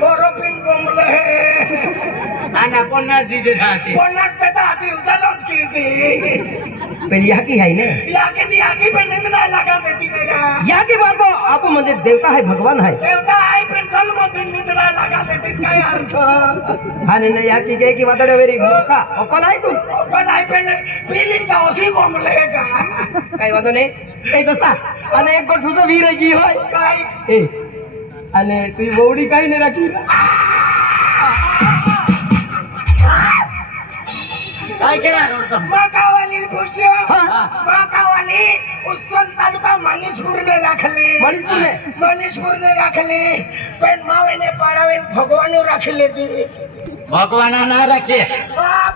बरोबर बोंबले आणि 50 दिले जाते 50 देता दिवसालाच किती पण या की है ने याकी पण निंदा लगा देती मेरा या की बाबा आप म्हणजे देवता है भगवान है देवता आई पण कल मध्ये निंदा लगा देती काय अर्थ आणि न या की की वादळ वेरी मोठा अकोला आहे तू पण आई पण फीलिंग का ओसी बोंबले का काही वादो नाही काही दोस्ता आणि एक गोठूचं वीर जी होय काय ए आणि तुझी बवडी काही नाही राखी काय केला माकावाली खुश माकावाली उस्सल तालुका मनीषपूरने राखले मनीषपूरने राखले पण मावेने पाडावे भगवान राखले ती भगवान ना रखे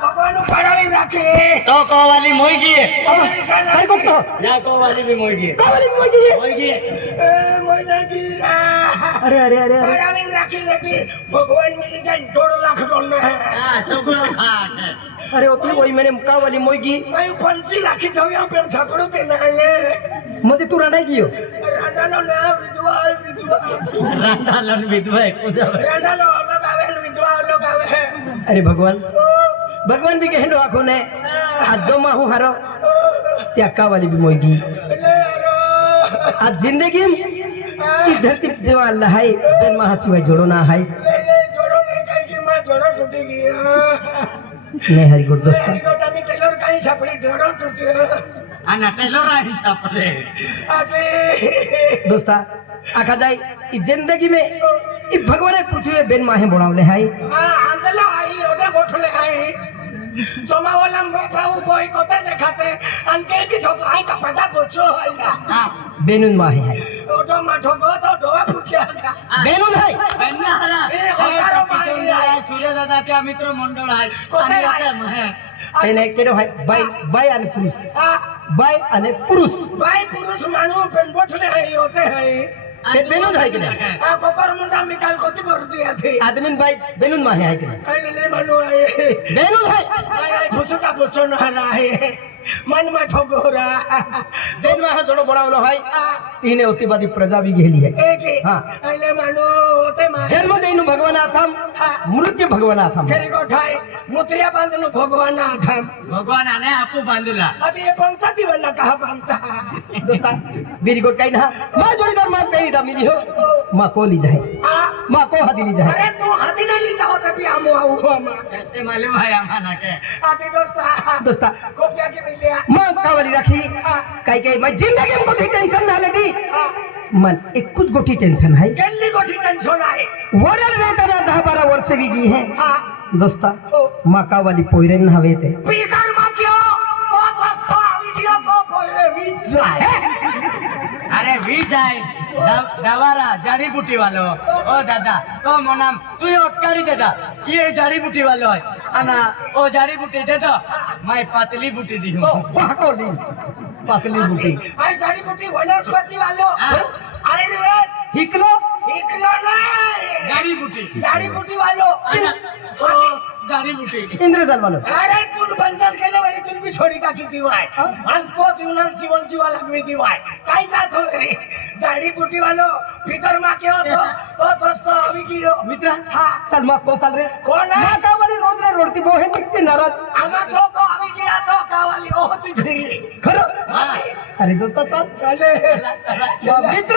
भगवान पाडावे राखे तो कोवाली मोयगी काय बघतो या कोवाली भी मोयगी मोयगी अरे अरे अरे अरे पाडावे राखले ती भगवान मिली जाए 2 लाख डॉलर हां सगळं खा अरे ओतली वही मैंने मुका वाली मोगी मैं 25 लाख धव्या पे झगड़ो ते नाले मध्ये तू रांडाय गियो रांडालो ना विधवा रांडालन विधवा रांडालो अलग आवे विधवा अलग आवे अरे भगवान भगवान भी कहनो आखो ने आज जो माहू हारो त्या का वाली भी मोगी आज जिंदगी इस धरती जो अल्लाह है बेन महा सिवाय जोड़ो ना है जोड़ो नहीं कहीं की मैं जोड़ो टूटी गई नहीं हरी गुड दोस्त मी टेलर काही सापडे जोडो टूटे आणि टेलर आहे सापडे अबे दोस्ता आखा जाय इस जिंदगी में इस भगवान पृथ्वी बेन माहे बोलावले है हां आंदला आई ओडे गोठले आई सोमावाला बाबू कोई कोते देखाते अनके की ठोक आई का पटा बोचो आईला बेनुन माहे है ओटो मा ठोको तो डोवा फुटिया का बेनुन है बेन्ना हरा ए हजारो मारी आहे सूर्य दादाच्या मित्र मंडळ आहे कोते आणि आहे? आता महे तेने केरो है बाय बाय आणि पुरुष बाय आणि पुरुष बाई पुरुष मानू पण बोठले आई होते है ते बेनुन है कि नहीं कोकर मुंडा मिकाल कोती कर दिया थी आदमी बाय बेनुन माहे है कि नहीं काही नाही मानू आहे बेनुन है आई आई फुसुटा बोचो ना आहे मन में ठोकोरा बेन माहे जोड़ो बोलावलो है तीने ओतीबादी प्रजा भी घेली है एक हां आईले मानू होते मा जन्म देनु भगवान आथम मृत्यू भगवान आथम घरी गोठाय मुत्रिया बांधनु भगवान आथम भगवानाने आपू बांधला अभी ये पंचा दिवला कहा बांधता दोस्ता वेरी गुड काही ना मा जोडीदार मा पेरी दा मिली हो मा कोली जाय मा को हदिली जाय अरे तू हाथी नहीं ली जाओ तभी आमो आओ हम ते मालूम आहे आम्हाला के आती दोस्ता को क्या के मिलिया मा कावली राखी काही काही मैं जिंदगी में कोई टेंशन ना लेती मन एक कुछ गोठी टेंशन है गल्ली को टेंशन आए वरल वेतना 10-12 वर्ष भी गई है हां दोस्ता मा कावली पोइरेन हवे ते पीकर मा क्यों तो दोस्तों वीडियो को पोरे वीज जाए अरे वी जाय गवारा जड़ी बूटी वालो ओ दादा तो मोनाम तू अटकारी देदा ये जड़ी बूटी वालो है आना ओ जड़ी बूटी दे दो मैं पतली बूटी दी हूं पाकोली पाकली बूटी आई जड़ी बूटी वनस्पति वालो आयुर्वेद हिकलो इकलो नहीं जड़ी बूटी वालो आना ओ जड़ी बूटी इंद्रजाल वालो अरे तू बंधन केले वरी तू भी छोड़ी टाकी दिवाय आणि तो जीवन जीवा लागवी दिवाय काय जात हो रे जड़ी बूटी वालो फिकर मा के हो तो दोस्तों अभी की हो मित्र हां चल मा को चाल रे कोण आहे? मा कावली रोज रे रोडती बोहे निघते नाराज आमा तो को अभी की तो कावाली होती फिरी खरं हां अरे दोस्ता चल चले मित्र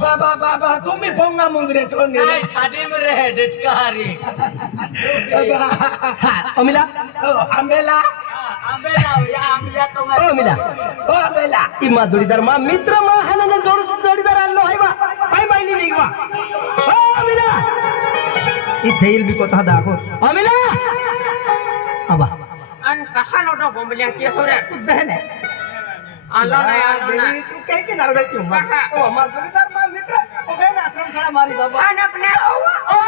बाबा बाबा तुम्ही पोंगा मुंगरे तो नाही खाडी में रहे डटकारी अमिला आंबेला आंबेला या आंबिया तो ओ अमिला ओ आंबेला ती मा जोडीदार मा मित्र मा हाना जोडीदार आणलो आहे बा काय बायली नाही बा ओ अमिला इथे येईल बी कोथा दाखव अमिला अबा अन कहा नोटो बोंबल्या के होरे बहन है आलो ना तू काय के नाराज क्यों ओ मा जोडीदार मा मित्र ओ गए ना आश्रम खड़ा मारी बाबा अन अपने ओ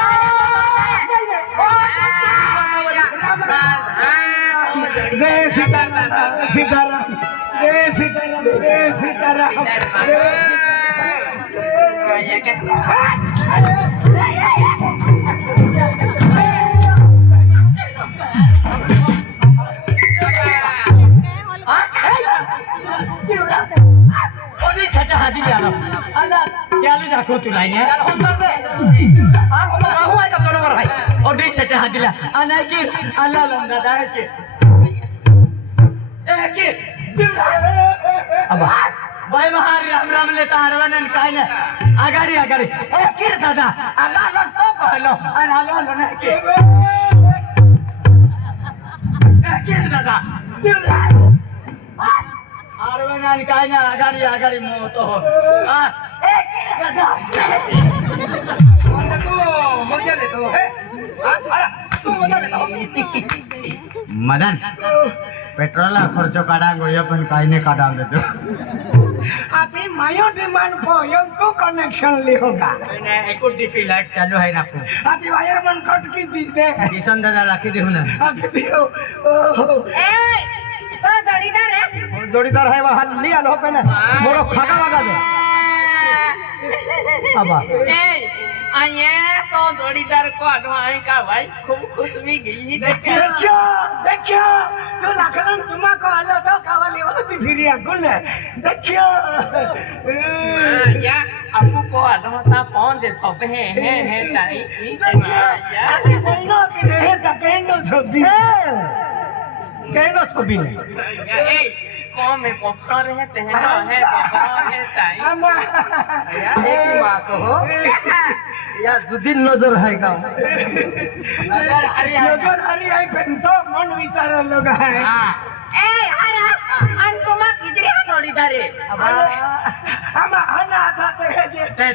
जय सीताराम सीताराम जय सीताराम जय सीताराम ओडी सटा हाती आलो आला चालू दाखव तुला या ओडी सटा हातीला अनाची आला लंगा दाचे अबा बाय महारी राम राम ले तारवानन काय ना आगारी आगारी ए किर दादा आला लो तो कहलो आणि आलो लो ना के किर दादा आरवानन काय ना आगारी आगारी मो तो ए किर दादा तू मजा लेतो हे तू मजा लेतो मदन पेट्रोलला खर्च काढांगो ये पण काही नाही काढांग देतो अभी मायो डिमांड पोयम को कनेक्शन ले होगा मैंने एक डीपी लाइट चालू है ना आपको अभी वायरमैन कट की दी दे किशन दादा राखी देहु ना अभी दियो ओहो ए तो जोड़ीदार है जोडीदार आहे बा हाल ली आलो पे ना मोरो खागा वागा दे अबा ए आये तो जोड़ीदार को अडवाई का भाई खूब खुश भी गई देखो देखो तो लखनऊ तुमा को आलो तो कावाली होती फिर या गुल देखो या आपको को अडवाता कौन से सब है ताई अभी बोलो कि रहे तकेंडो छबी केनो छबी ने ए कौन में पॉपकॉर्न रहते हैं ना है तो है ताई अम्मा या एक मां को हो या जुदीन नजर है का नजर हरी आई पेंतो मन विचार लोग है हां ए हरा अन तुमा किधर है जोड़ीदार है हम आना था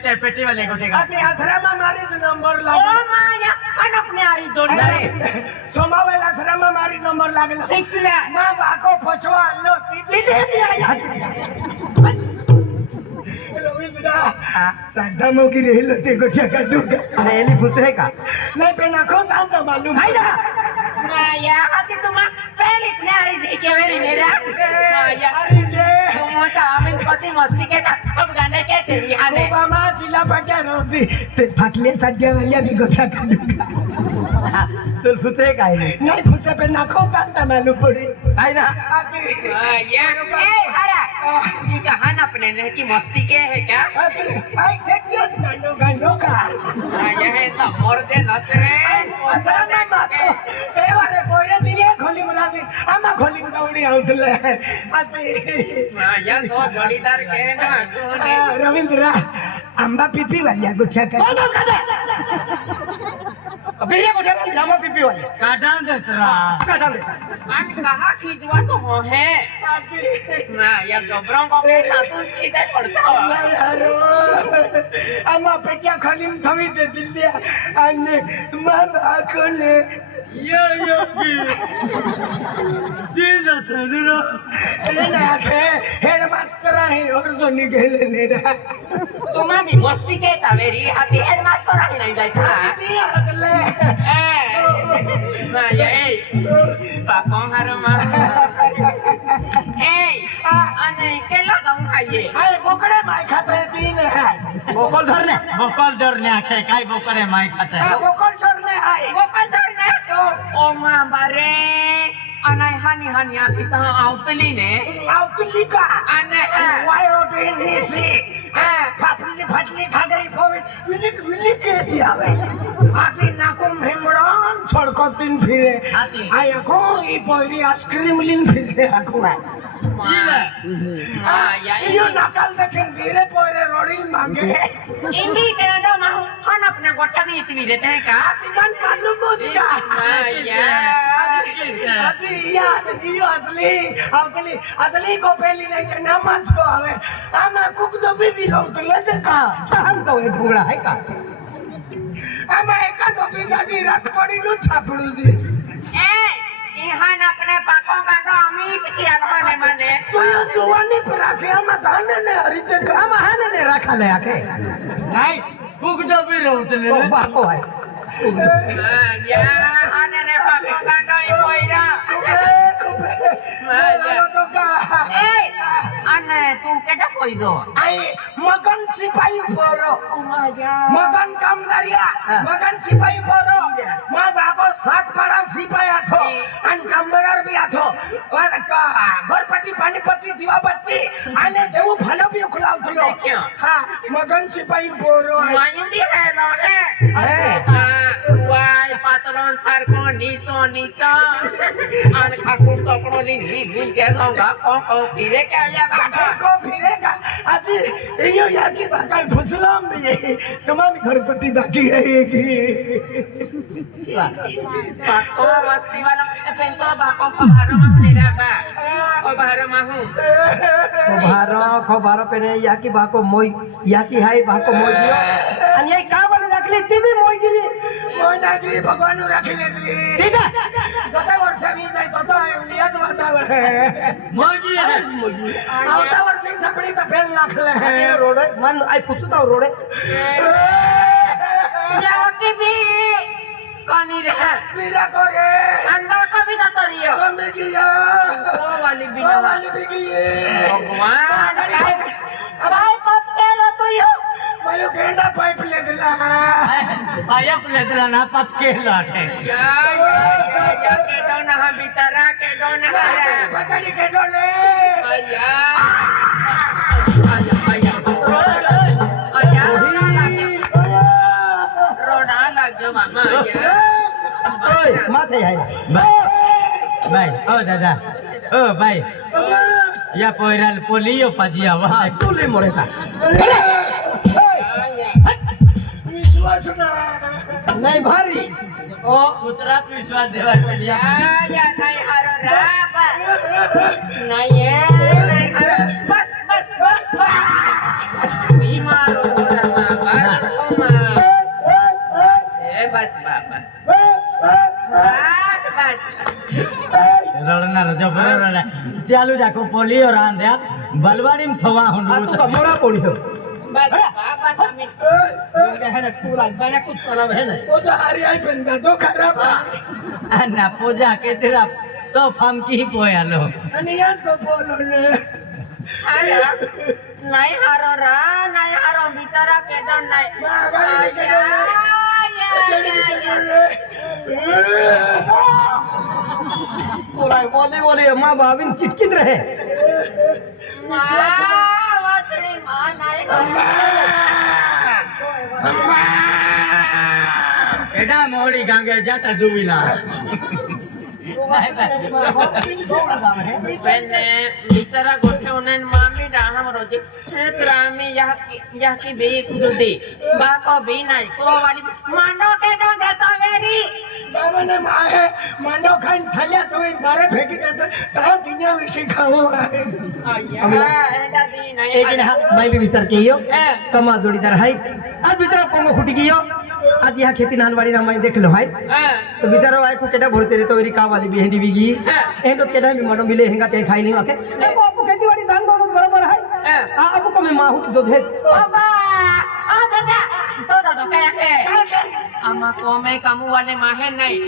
ते पेटी वाले को देगा अति आश्रम मारी नंबर ओ लागो माया अन अपने आरी जोड़ीदार है सोमावेला आश्रम मारी नंबर लागला निकला मां बाको पछवा लो दीदी दे दिया रविंद्रा साडा मोगी रेलो ते गोठ्या काढूका एली फुस है का नाही पे नाखो तांत मालूम है ना माया अति तुमा पहले इतने आरी जी के वेरी मेरा माया अरे जे तुम तो आमिन पति मस्ती के था अब गाने के तेरी आने ओबामा जिला पट्या रोजी ते फाटले साड्या वाल्या भी गोठ्या काढूका तो फुस है का नाही फुसे पे नाखो तांत मालूम पड़ी है ना अति माया ए हरा ये कहां अपने ने की मस्ती के है क्या अति आई टेक जज गांडो का माया है तो मोर जे नच रे असरा नाही मातो तेवारे पोरे दिले खोली मरादी आमा खोली दौडी आउतले अति माया तो जोड़ीदार के है ना रविंद्रा आंबा पिपी वाल्या गोठ्या का बिल्ले को दे लामा पीपी वाले काढा देतरा काटा ले मन कहां खींचवा तो हो है माया गबरों को के साथ खींचे पड़ता हो आमा पेट्या खोलीम थवी दे दिल्या आणि मा बाकोले ये की दिल थेरो ना के हेड मात्र आहे और जो निघेले नेडा तुम्हा भी मस्ती के कावेरी हाथी हेड मास्टर आहे नाही जायचा ती हगले माया ए पापा हारो मा ए अने केला जाऊन खाइए आय बोकडे माय खाते तीन है बोकल धरने बोकल धरणे आखे काय बोकडे माय खाते बोकल चोरने आहे गोपाल सर ने ओ मा बारे अनाय हानी हानी आती ता आवतली ने आवतली का अने वाय रोटी निसी फाटली फाटली खागरी फोवी विलिक के दियावे आती नाकुम हिमड़न छड़को तीन फिरे आती आय को ई पोरी आइसक्रीम लिन फिरे आको या यो नकल देखें फिरे पोरे रोड़ी मांगे इंडी तेरा मा हन अपने गोटा भी इतनी देते हैं का आती मन मालूम मुझका या अजी या यो असली को पहली नहीं जे नमाज को आवे आमा कुक दो बीबी हो तो ले देखा हम तो एक बुगड़ा है का आमा एका दो बीजाजी रात पड़ी नु छापड़ू जी ए इहान अपने पाकों का तो अमित किया ने माने तो यो जुवानी पर आके आमा धाने ने हरी देखा हम हाने ने रखा ले आके नाही कुक जो भी रोतले ओ बाको है या आने ने पाकों का तो ये कोईरा तो का ए अने तू केटा कोईरो आई मगन सिपाही पोरो ओ माया मगन कामदारिया मगन सिपाही पोरो मा बाको सात पड़ा सिपाही आथो आणि कामगार बी आथो घरपट्टी पाणीपट्टी दिवाबत्ती आणि देऊ फलो बी उखलावतलो हा मगन सिपाही बोरो मायुडी है रोले वाय पातळून सारखं नीचो नीचो आणि खाकून चपडोली नी गेलो को फिरे क्या बाबा को फिरेगा आज यो याकी बाकाल फुसलाम भी तुम्हारी घरपट्टी बाकी है की बाको मस्ती वाला पेंतो बाको को भारो मानेगा बा ओ भारो माहू भारो पेने याकी बाको मोई याकी हाय बाको मोई दियो आणि हे का बरं राखली ती बी मोई गेली मोनाजी भगवान राखले ती ठीक आहे जता वर्ष मी जाय तता इंडियाच वातावर मोगी है आवता वर्ष सपडी त फेल लागले रोड मन आई पुछता रोड याकी भी कनी रे मेरा करे अंदर को भी तो रियो कमे किया ओ वाली भी की भगवान काय पत्तेलो तू यो मयो गेंडा पाइप ले दिला पायप लेतला ना पक्के लाटे या के दो ना बिचारा के दो ना बचड़ी के डोले आया रोना लग जो मामा ओय माथे हाय भाई ओ दादा ओ भाई या पोइराल पोलियो पाजिया वहां तुले मोरे था विश्वास ना नाही भारी ओ उतरात विश्वास देवा पडिया या नहीं हारो रापा नहीं है बस बीमार हो रहा ए बस बाबा बस रडणार जबर रडा त्यालू जाको पोलियो रांद्या बलवाडीम थवा आ हुंडू तू कमोरा पोडियो बस बाबा सामी है पूरा बना कुछ चला है ना ओ तो हरी आई बंदा तो खराब ना पूजा के तेरा तो फम की पोयालो आणि याच को बोलो ने नहीं हारो रा नहीं हारो बिचारा के दन नहीं मागारी के डोले पूरा बोले बोले मां बाबिन चिटकित रहे वासड़ी मां नहीं एडा मोड़ी गांगे जाता जुबिला पहले बिचारा गोठे उन्हें मामी डाहम रोजी त्रामी यह की भी कुदी बाको भी नहीं को वाली मांडो के दो देता वेरी दामने माहे मंडो खान थल्या तो इन बारे फेंकी देते ता दुनिया विषय खाओ आया एडा दी नहीं एक दिन मैं भी विचार कियो कमा जोड़ीदार है आज बिचारा पोंगो खुटी कियो आज यहाँ खेती नानवाड़ी ना मैं देख लो भाई तो बिचारा भाई को केटा भरते रे तो एरी का वाली भी हेंडी बिगी एंड तो केटा भी मडो मिले हेंगा ते खाई नहीं आके आपको खेती वाली दान दो बराबर है आपको मैं माहू जो दे बाबा आ दादा तो दादा क्या आमा को मैं कामू वाले माहे नहीं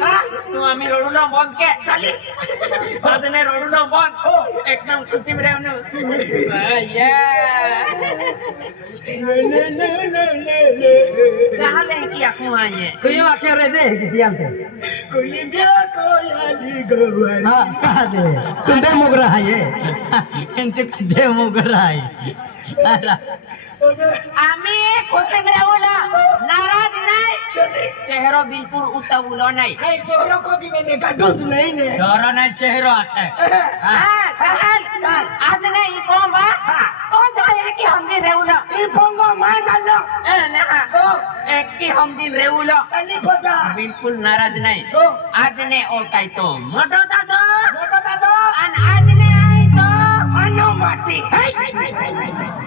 तू आम्ही रोडूला बंद के चली बादने रोडूला बंद एकदम खुशी में रहनु कहाँ ले कि आखू आये तो ये वाक्य रह दे कि दियाल थे कुलिबिया को याली गवर हां कहा दे तुम दे मोगरा है ये एंते दे मोगरा है आम्ही खुशी में रहूला नाराज नहीं चेहरो बिल्कुल उतावलो नहीं हाय सोरो को की मैंने काटो तू नहीं ने शहरो नहीं शहरो आता है आज नहीं कौन बा कौन जाए कि हम भी रहूला ई पोंगो मां जालो ना एक की हम दिन रहूला चली पोजा बिल्कुल नाराज नहीं तो आज ने ओ काय तो मोटो दादो मोटो दादो अन आज ने आई तो अनो माटी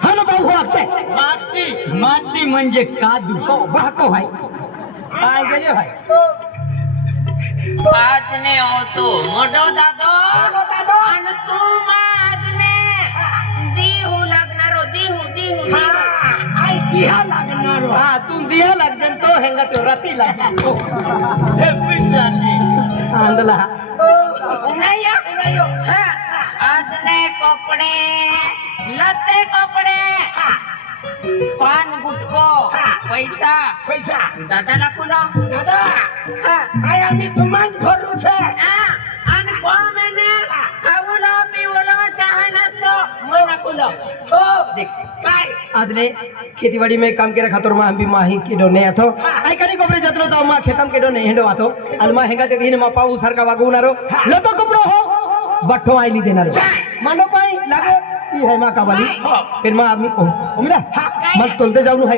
हलो बाबू आके माती माती म्हणजे कादू तो बाको भाई काय गेले भाई आज ने ओ तो मोटो दादो अन तुम आज ने दीहू लगनारो दीहू आई किया लागनारो हां तुम दिया लग जन तो हेंगा तो राती लग हे पिसानी आंदला नहीं हाँ आज ने कपड़े लते कपड़े पान गुटको पैसा पैसा दादाला कुला दादा काय आम्ही तुम्हाला भरोसा आणि कोण म्हणे खाऊलो पिवलो चहा नसतो मला कुलो हो देख काय आजले खेतीवाड़ी में काम केरा खातर मा भी माही केडो ने आथो आई कनी कोपरे जतरो तो मा खेतम केडो ने हेंडो आथो आज मा हेंगा ते दिन मा पाऊ सरका वागुनारो लतो कपड़ो हो बट्ठो आईली देनारो मानो पाई लागो ई है मा कावाली फिर मा आदमी ओ उमरा मत तोलते जाऊ है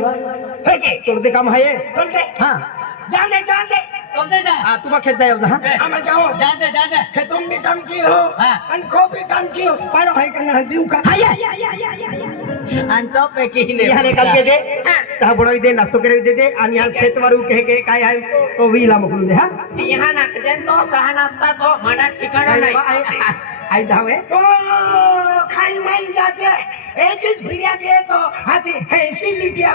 हे के तोलते काम है ये चलते हां जान दे चलते जा आ तुम खेत जाओ हां हम जाओ जाते जाते कि तुम भी काम की हो हाँ। और को भी काम की हो पारो है करना दिउ का अंतो पैकी ने यहाँ ने काम के दे चहा बनवी दे नाश्तो करे दे दे आणि यहाँ खेत वारू कहे के काय आहे तो वीला मोकलू दे हां यहाँ नाकजेन तो चहा नाश्ता तो मला ठिकाणा नाही आई जावे तो खाई मान जाचे एक इस भिरिया के तो हाथी है इसी लिटिया